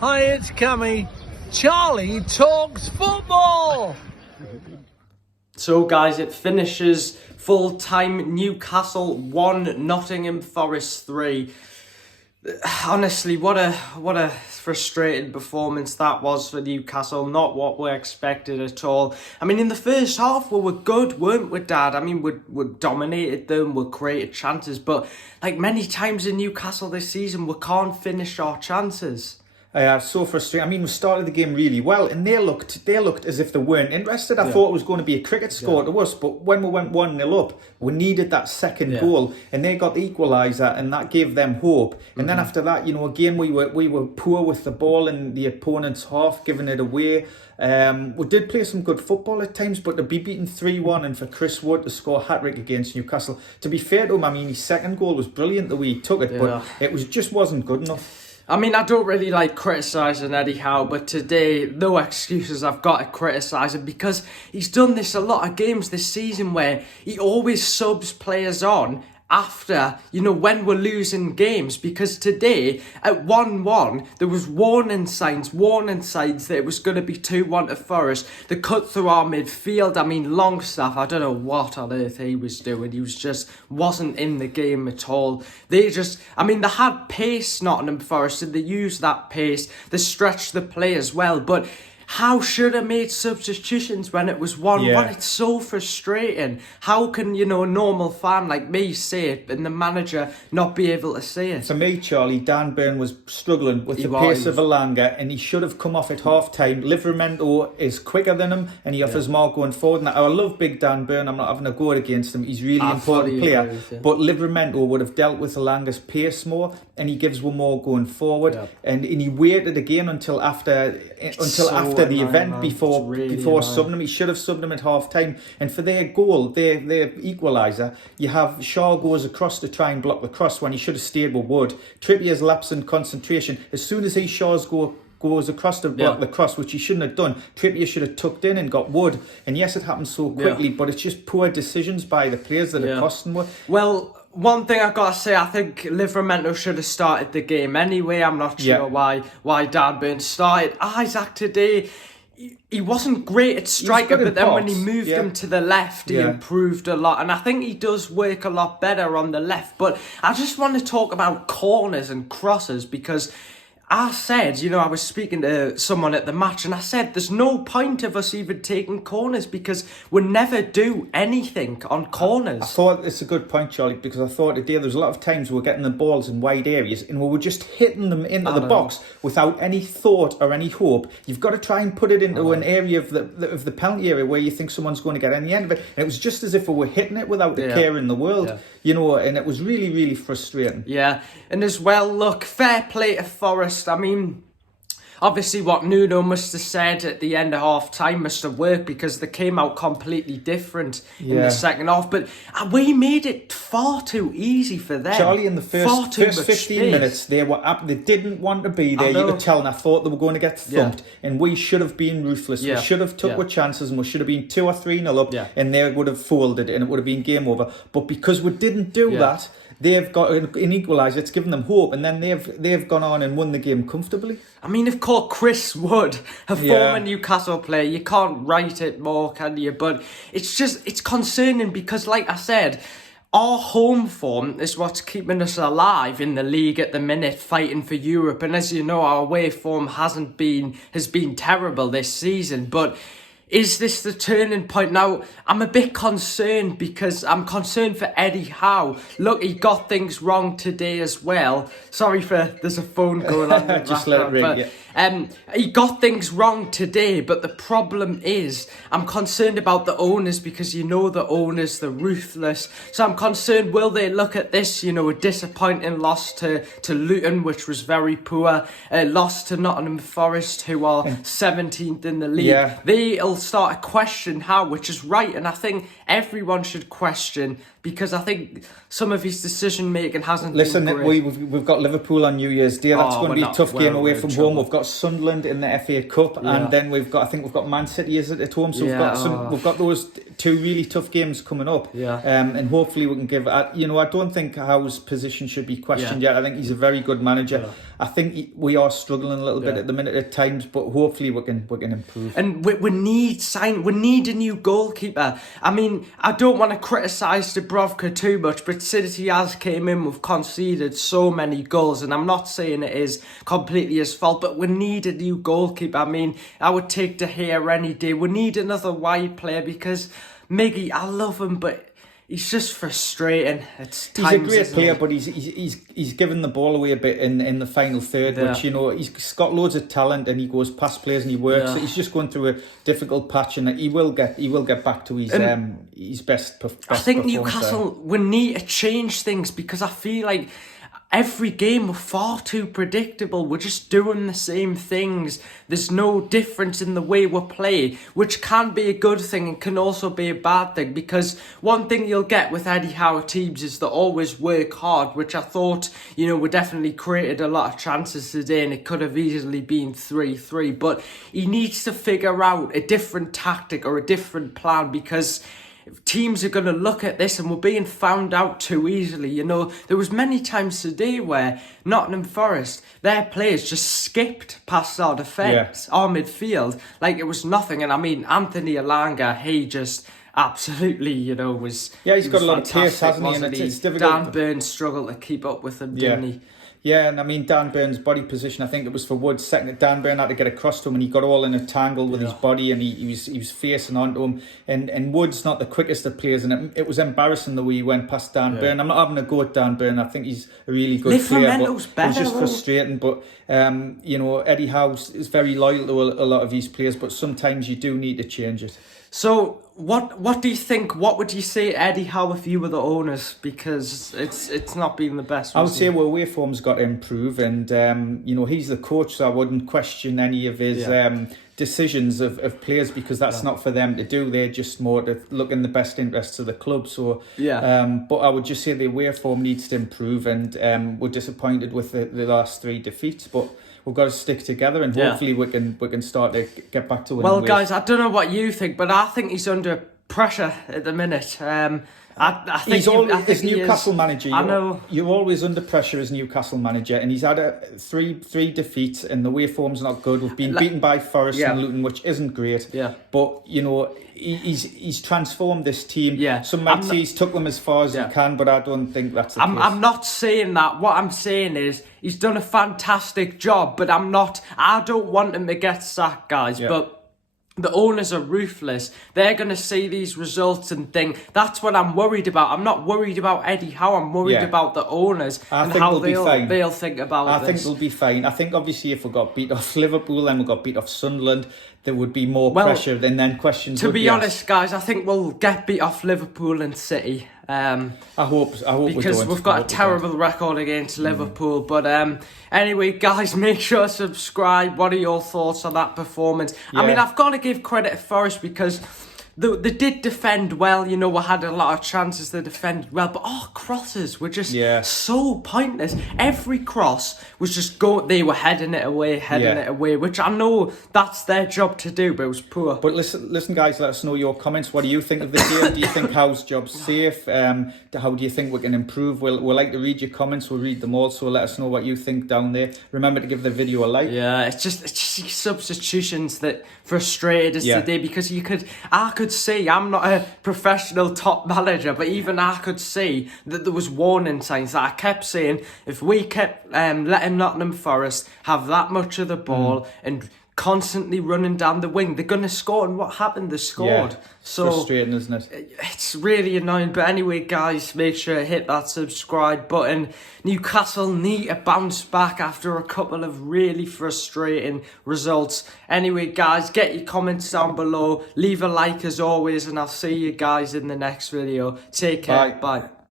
Hi, it's Cammy. Charlie talks football. So guys, it finishes full-time. Newcastle 1, Nottingham Forest 3. Honestly, what a frustrating performance that was for Newcastle. Not what we expected at all. I mean, in the first half, we were good, weren't we, Dad? I mean, we dominated them, we created chances, but like many times in Newcastle this season, we can't finish our chances. So frustrating. I mean, we started the game really well, and they looked as if they weren't interested. I thought it was going to be a cricket score to us, but when we went 1-0 up, we needed that second goal, and they got the equaliser, and that gave them hope. And then after that, again we were poor with the ball in the opponent's half, giving it away. We did play some good football at times, but to be beaten 3-1 and for Chris Wood to score a hat-trick against Newcastle, to be fair to him, I mean, his second goal was brilliant the way he took it, but it just wasn't good enough. I mean, I don't really like criticising Eddie Howe, but today, no excuses, I've got to criticise him because he's done this a lot of games this season where he always subs players on after, when we're losing games, because today at 1-1 there was warning signs that it was going to be 2-1 to Forest. The cut through our midfield, I mean, Longstaff, I don't know what on earth he was doing. He wasn't in the game at all. They had pace, Nottingham Forest, and they used that pace. They stretched the play as well, but how should have made substitutions when it was 1-1? It's so frustrating. How can, a normal fan like me see it and the manager not be able to see it? For me, Charlie, Dan Burn was struggling with the pace of Alanga, and he should have come off at half-time. Livramento is quicker than him, and he offers more going forward. And I love big Dan Burn. I'm not having a go against him. He's a really important player. But Livramento would have dealt with Alanga's pace more, and he gives one more going forward. And he waited again until after the event before subbing him. He should have subbed him at half time. And for their goal, their equaliser, you have Shaw goes across to try and block the cross when he should have stayed with Wood. Trippier's lapse in concentration. As soon as Shaw's goes across to block the cross, which he shouldn't have done, Trippier should have tucked in and got Wood. And yes, it happened so quickly, but it's just poor decisions by the players that are costing us. Well, one thing I've got to say, I think Livramento should have started the game anyway. I'm not sure why Dan Burn started. Isaac today, he wasn't great at striker, but then when he moved him to the left, he improved a lot. And I think he does work a lot better on the left. But I just want to talk about corners and crosses because I said, I was speaking to someone at the match and I said there's no point of us even taking corners because we never do anything on corners. I thought it's a good point, Charlie, because I thought today there's a lot of times we were getting the balls in wide areas and we were just hitting them into the box without any thought or any hope. You've got to try and put it into an area of the penalty area where you think someone's going to get in the end of it. And it was just as if we were hitting it without the care in the world, and it was really, really frustrating. Yeah, and as well, look, fair play to Forest. I mean, obviously what Nuno must have said at the end of half-time must have worked because they came out completely different in the second half. But we made it far too easy for them. Charlie, in the first 15 minutes, they didn't want to be there. You could tell, and I thought they were going to get thumped. And we should have been ruthless. We should have took our chances, and we should have been 2 or 3-0 up, and they would have folded, and it would have been game over. But because we didn't do that, they've got an equaliser. It's given them hope, and then they've gone on and won the game comfortably. I mean, of course, Chris Wood, a former Newcastle player, you can't write it more, can you? But it's concerning because, like I said, our home form is what's keeping us alive in the league at the minute, fighting for Europe. And as you know, our away form has been terrible this season, but is this the turning point? Now, I'm a bit concerned because I'm concerned for Eddie Howe. Look, he got things wrong today as well. Sorry there's a phone going on. Just let it ring, he got things wrong today, but the problem is I'm concerned about the owners because the owners, they're ruthless. So I'm concerned, will they look at this, a disappointing loss to Luton, which was very poor, a loss to Nottingham Forest, who are 17th in the league. They'll start to question Howe, which is right, and I think everyone should question because I think some of his decision making hasn't been great. We've got Liverpool on New Year's Day. That's going to be a tough game away from home. We've got Sunderland in the FA Cup, and then we've got Man City at home. So we've got those 2 really tough games coming up. And hopefully we can give. I don't think Howe's position should be questioned yet. I think he's a very good manager. I think we are struggling a little bit at the minute at times, but hopefully we can improve. And we need a new goalkeeper. I mean, I don't want to criticise Dubravka too much, but City has came in, we've conceded so many goals, and I'm not saying it is completely his fault, but we need a new goalkeeper. I mean, I would take De Gea any day. We need another wide player because Miggy, I love him, but he's just frustrating. He's a great player, but he's given the ball away a bit in the final third, which, you know, he's got loads of talent and he goes past players and he works. So he's just going through a difficult patch, and he will get back to his best I think Newcastle, we need to change things because I feel like every game we're far too predictable. We're just doing the same things. There's no difference in the way we play, which can be a good thing and can also be a bad thing, because one thing you'll get with Eddie Howe teams is they always work hard, which I thought, you know, we definitely created a lot of chances today and it could have easily been 3-3, but he needs to figure out a different tactic or a different plan, because teams are going to look at this and we're being found out too easily. You know, there was many times today where Nottingham Forest, their players just skipped past our defence, our midfield, like it was nothing. And I mean, Anthony Elanga, he just absolutely, you know, was... Yeah, he's got a lot of pace, hasn't he? And it's difficult. Dan Burns struggled to keep up with him, didn't he? Yeah, and I mean, Dan Burns' body position, I think it was for Wood's second. Dan Burn had to get across to him and he got all in a tangle with his body, and he was facing onto him. And Wood's not the quickest of players, and it was embarrassing the way he went past Dan Burn. I'm not having a go at Dan Burn. I think he's a really good player, but it was just frustrating. But, you know, Eddie Howe is very loyal to a lot of these players, but sometimes you do need to change it. So what do you think? What would you say, Eddie Howe, if you were the owners? Because it's not been the best. I would say away form's got to improve, and you know, he's the coach, so I wouldn't question any of his decisions of players, because that's not for them to do. They're just more to look in the best interests of the club. So but I would just say the away form needs to improve, and we're disappointed with the last 3 defeats, but we've got to stick together, and hopefully we can start to get back to winning. Well, guys, I don't know what you think, but I think he's under pressure at the minute. I think he's always, as Newcastle manager. I know you're always under pressure as Newcastle manager, and he's had three defeats, and the way form's not good. We've been beaten by Forest and Luton, which isn't great. But you know, he's transformed this team. Some might say he's took them as far as he can, but I don't think that's the case. I'm not saying that. What I'm saying is he's done a fantastic job, but I don't want him to get sacked, guys. But the owners are ruthless. They're going to see these results and think, that's what I'm worried about. I'm not worried about Eddie Howe. I'm worried about the owners and how they'll think about this. I think they'll be fine. I think obviously if we got beat off Liverpool and we got beat off Sunderland, there would be more pressure, and then questions would be To be honest, guys, I think we'll get beat off Liverpool and City. I hope because we've got a terrible record against Liverpool. But anyway, guys, make sure to subscribe. What are your thoughts on that performance? I mean, I've got to give credit to Forest because they did defend well. You know, we had a lot of chances to defend well, but our crosses were just so pointless. Every cross was just they were heading it away, which I know that's their job to do, but it was poor. But listen, guys, let us know your comments. What do you think of the game? Do you think Howe's job's safe? How do you think we can improve? We'll like to read your comments. We'll read them all, so let us know what you think down there. Remember to give the video a like. Yeah, it's just substitutions that frustrated us today, because I could see, I'm not a professional top manager, but even I could see that there was warning signs that I kept saying, if we kept letting Nottingham Forest have that much of the ball and constantly running down the wing, they're going to score. And what happened? They scored. So frustrating, isn't it? It's really annoying. But anyway, guys, make sure to hit that subscribe button. Newcastle need to bounce back after a couple of really frustrating results. Anyway, guys, get your comments down below. Leave a like as always, and I'll see you guys in the next video. Take care. Bye.